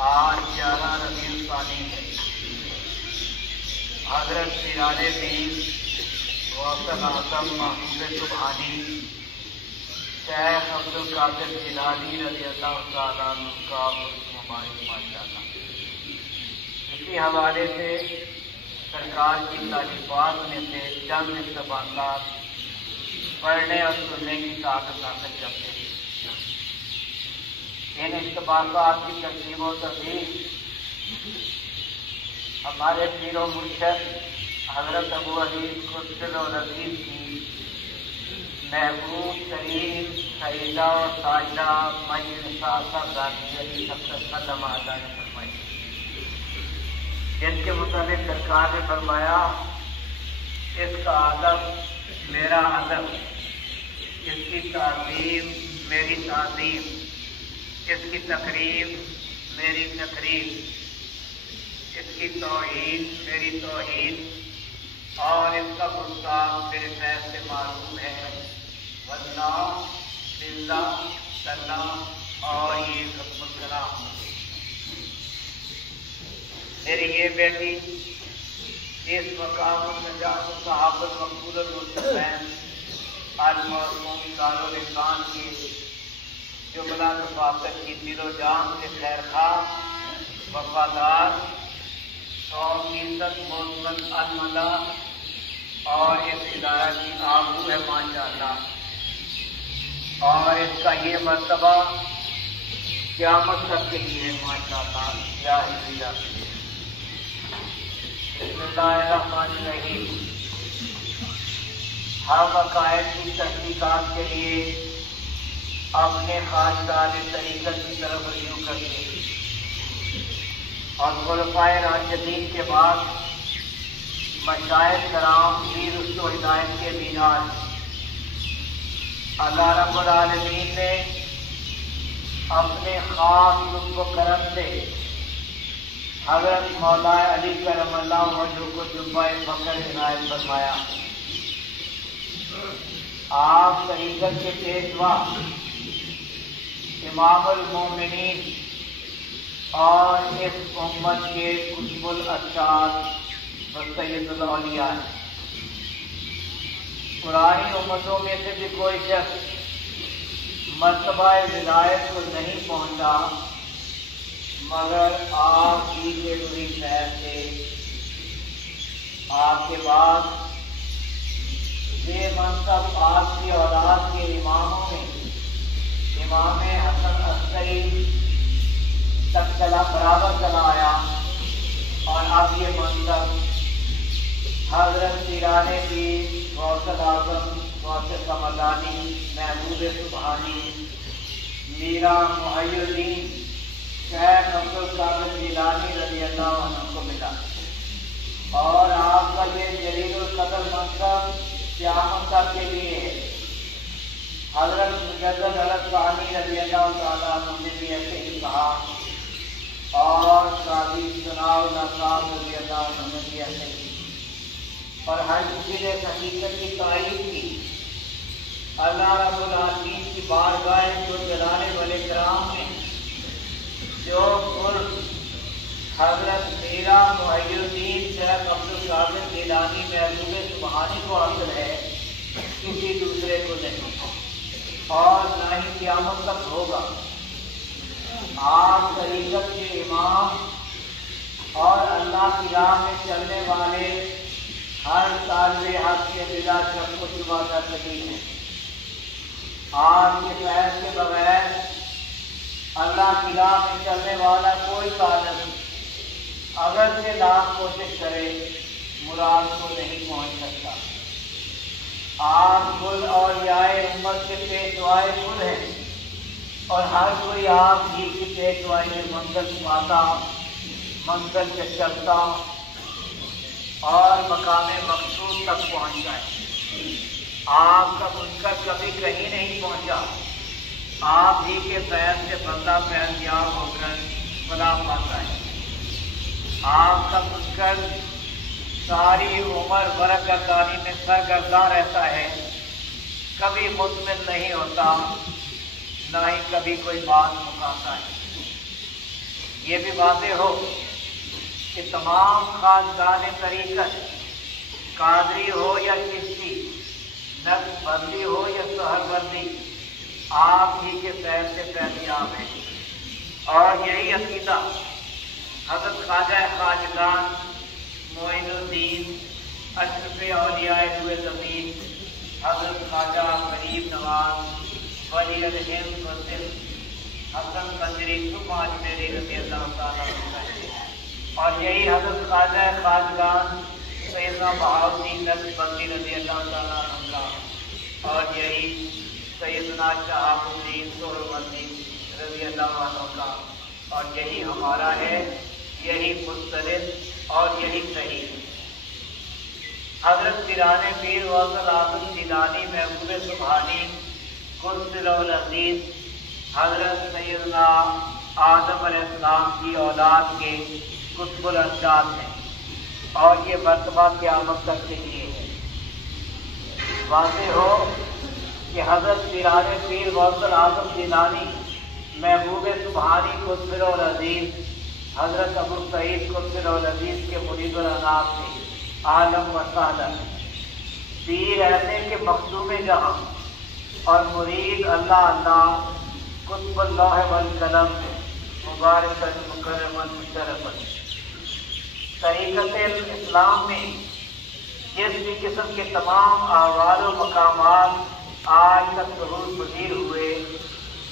آج 11 ربیع الثانی ہے۔ حضرت پیران پیر غوث اعظم محمود سبحانی شیخ عبدالقادر جیلانی رضی اللہ تعالیٰ عنہ کا مبارک ماشاءاللہ۔ اسی حوالے سے سرکار کی تعلیمات میں سے چند اقتباسات پڑھنے اور سننے کی طاقت حاصل کرتے ہیں۔ ان اقتباسات کی ترتیب و ترتیب ہمارے پیر و مرشد حضرت ابو عزیز قدس العزیز کی محبوب ترین سیدہ اور ساجدہ مجلسہ ذاتیہ کی سلم عطا نے فرمائی، جن کے متعلق سرکار نے فرمایا اس کا ادب میرا ادب، اس کی تعظیم میری تعظیم، اس کی تقریب میری تقریب، اس کی توحید میری توحید، اور اس کا گستاخ میرے فیض سے معلوم ہے، واللہ باللہ سلام اور یہ رب الکلام۔ میری یہ بیٹی اس مقام النجات صحابت مقبول المصطفین عالم اور قومی کار و لسان کی جملہ رفاقت کی دل و جان سے خیر خواہ، وفادار، 100% مطمئن الملا اور اس ادارہ کی آبرو ہے ماشاءاللہ، اور اس کا یہ مرتبہ قیامت تک کے لیے ہے ماشاءاللہ۔ بسم اللہ الرحمن الرحیم۔ ہم عقائد کی تحقیقات کے لیے اپنے خاصدار طریقت کی طرف رجوع کرتے ہیں، اور خلفائے راشدین کے بعد مشائخ کرام کی رشد و ہدایت کے مینار اللہ رب العالمین نے اپنے خاص لطف و کرم سے حضرت مولا علی کرم اللہ وجہہ کو جبہ فخر عنایت فرمایا۔ آپ طریقت کے پیشوا امام المومنین اور اس امت کے قطب الاشعار و سید الاولیاء ہیں۔ پرانی امتوں میں سے بھی کوئی شخص مرتبہ ولایت کو نہیں پہنچا مگر آپ ہی کے وہی خیر تھے۔ آپ کے بعد یہ منصب آپ کی اولاد کے اماموں میں امام حسن عسکری تک چلا برابر چلا آیا، اور اب یہ منصب حضرت پیران پیر غوث اعظم غوث سمدانی محبوب سبحانی میرا محی الدین شیخ عبدالقادر جیلانی رضی اللہ عنہ کو ملا، اور آپ کا یہ جلیل القدر منصب قیامت تک کے لیے ہے۔ حضرت مجدد الاسفہانی رضی اللہ تعالیٰ عنہ نے بھی ایسے ہی کہا، اور قاضی ثناء اللہ صاحب رضی اللہ عنہ نے بھی ایسے ہی، اور ہر کسی نے حقیقت کی تعریف کی۔ اللہ رب العالمین کی بارگاہ جو جلال والاکرام میں جو قرب حضرت میرا محی الدین شیخ عبدالقادر جیلانی محبوب سبحانی کو حاصل ہے، کسی دوسرے کو نہیں، اور نہ ہی قیامت تک ہوگا۔ آپ طریقت کے امام اور اللہ کی راہ میں چلنے والے ہر طالب حق کے بلا شک و شبہ کا سبیل ہیں۔ آپ کے فیض کے بغیر اللہ کی راہ میں چلنے والا کوئی طالب اگر سے لاکھ کوشش کرے مراد کو نہیں پہنچ سکتا۔ آپ کل اور یائے امت کے پیشوائے کل ہیں، اور ہر کوئی آپ ہی کی پیشوائی میں منزل پاتا، منزل پہ چلتا اور مقام مقصود تک پہنچ جائے۔ آپ کا منکر کبھی کہیں نہیں پہنچا، آپ ہی کے فیض سے بندہ فیض یاب ہو کر فلاح پاتا ہے۔ آپ کا منکر ساری عمر برکتاری میں سرگرداں رہتا ہے، کبھی مطمئن نہیں ہوتا، نہ ہی کبھی کوئی بات مکاتا ہے۔ یہ بھی واضح ہو کہ تمام خاندان طریقت، قادری ہو یا چشتی، نقش بندی ہو یا سہر بندی، آپ ہی کے پیر سے فیضیاب ہیں۔ اور یہی عقیدہ حضرت خواجہ خواجگان معین الدین اشرف اولیاء روح زمین حضرت خواجہ غریب نواز ولی الہند مسلم حسن قدری صبح اجمیری رضی اللہ تعالیٰ عنہ ہے۔ اور یہی حضرت خواجہ خواجگان سیدنا بہاؤالدین نقشبندی رضی اللہ تعالیٰ عنہ کا، اور یہی سیدنا شہاب الدین سہروردی رضی اللہ عنہ کا، اور یہی ہمارا ہے، یہی مستند اور یہی صحیح۔ حضرت پیران پیر غوث الاعظم جیلانی محبوب سبحانی قدس العزیز حضرت سیدنا آدم علیہ السلام کی اولاد کے قطب الانجاد ہیں، اور یہ مرتبہ قیامت تک کے لیے ہے۔ واضح ہو کہ حضرت پیران پیر غوث الاعظم جیلانی محبوب سبحانی قدس العزیز حضرت ابو سعید قدس العزیز کے مرید الانام تھے، عالم و سعادت پیر ایسے کہ مخدوم جہاں اور مرید اللہ اللہ قطب اللہ والقلم مبارک مکرم مشرف۔ طریقت اسلام میں جس بھی قسم کے تمام احوال و مقامات آج تک ظہور پذیر ہوئے،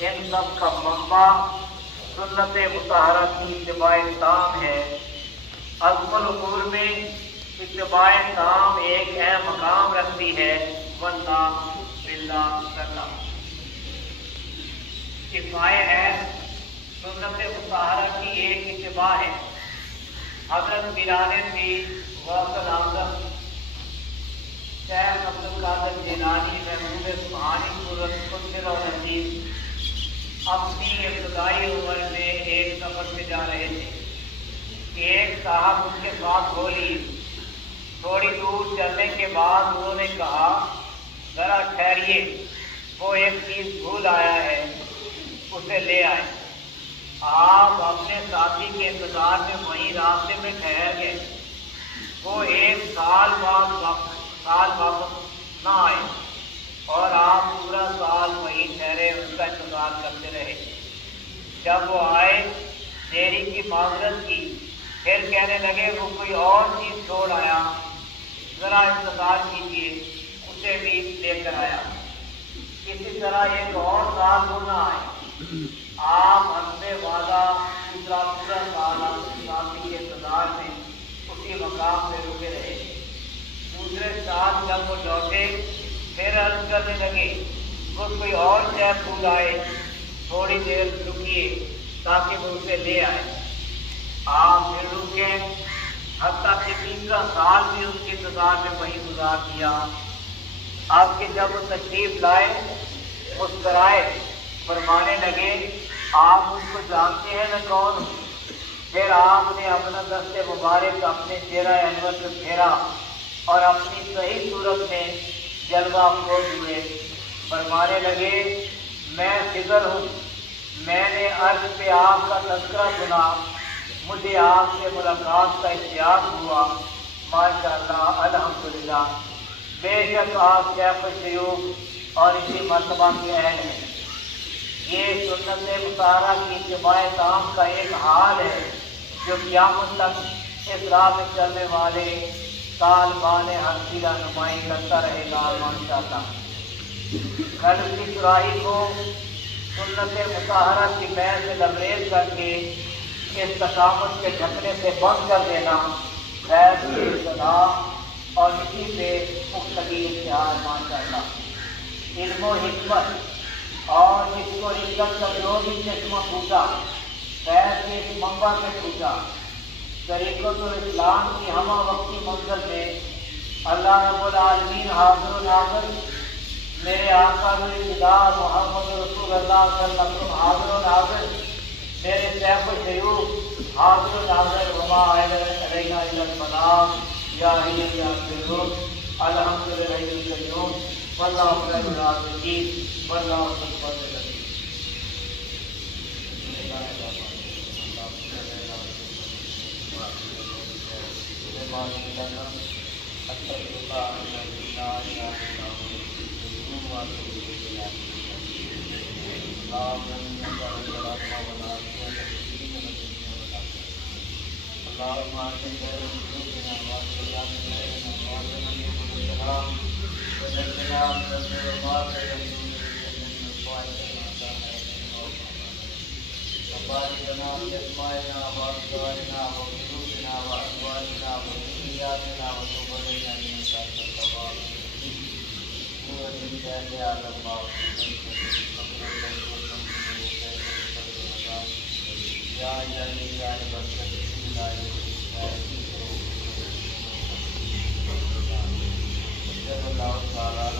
ان سب کا منبع سنت مطہرہ کی اتباع تام ہے۔ عزم الامور میں اتباع تام ایک اہم مقام رکھتی ہے، واللہ باللہ کرنا کفایہ ہے۔ سنت مطہرہ کی ایک اتباع ہے۔ حضرت پیران پیر غوث الاعظم شیخ عبد القادر جیلانی محبوب سبحانی قدس العزیز اپنی ابتدائی عمر میں ایک سفر پہ جا رہے تھے۔ ایک صاحب ان کے ساتھ بولی، تھوڑی دور چلنے کے بعد انہوں نے کہا ذرا ٹھہریے، وہ ایک چیز بھول آیا ہے، اسے لے آئے۔ آپ اپنے ساتھی کے انتظار میں وہیں راستے میں ٹھہر گئے۔ وہ ایک سال بعد واپس نہ آئے، اور آپ پورا سال وہیں ٹھہرے، اس کا انتظار کرتے رہے۔ جب وہ آئے، دیری کی معذرت کی، پھر کہنے لگے وہ کوئی اور چیز چھوڑ آیا، ذرا انتظار کیجیے، اسے بھی لے کر آیا۔ اسی طرح ایک اور سال وہ نہ آئے، آپ ہنسے وعدہ دوسرا پورا سال اپنی ساتھی کے انتظار میں اسی مقام پہ رکے رہے۔ دوسرے سال جب وہ لوٹے، پھر عرض کرنے لگے وہ کوئی اور شے بھول آئے، تھوڑی دیر رکیے تاکہ وہ اسے لے آئے۔ آپ پھر رکے، حتیٰ کہ تیسرا سال بھی اس کے انتظار میں وہیں گزار دیا۔ اب کہ جب وہ تشریف لائے، مسکرائے، فرمانے لگے آپ ان کو جانتے ہیں میں کون ہوں؟ پھر آپ نے اپنا دست مبارک اپنے چہرہ انور سے پھیرا اور اپنی صحیح صورت میں جلوہ افروز ہوئے، فرمانے لگے میں خضر ہوں، میں نے عرض پہ آپ کا تذکرہ سنا، مجھے آپ سے ملاقات کا اشتیاق ہوا، ماشاءاللہ الحمدللہ، بے شک آپ شیخ شیوخ اور اسی مرتبہ کے اہل ہیں۔ یہ سنت مطہرہ کی اتباع تام کا ایک حال ہے جو قیامت تک اس راہ میں چلنے والے طالبان حق کی رہنمائی کرتا رہے گا ماشاءاللہ۔ قلب کی سراہی کو سنت مطہرہ کی بین سے لبریز کر کے استقامت کے ڈھکنے سے بند کر دینا، خیر کی ابتدا اور اسی سے مختلف اشتہار ماشاءاللہ۔ علم و حکمت اور جس کو عزت کا جو بھی چشمہ پھوٹا، خیر کے اس منبع سے پھوٹا، طریقت الاسلام کی ہمہ وقتی منزل میں اللہ رب العالمین حاضر و ناظر، میرے آقا الفدا محمد رسول اللہ صلی اللہ علیہ وسلم حاضر و ناظر، تیرے سیف الشیوخ حاضر ناظر وما علینا الا البلاغ یا حی یا قیوم الحمد للہ القیوم واللہ خیر الرازقین واللہ اکبر العظیم. اللہ تعالیٰ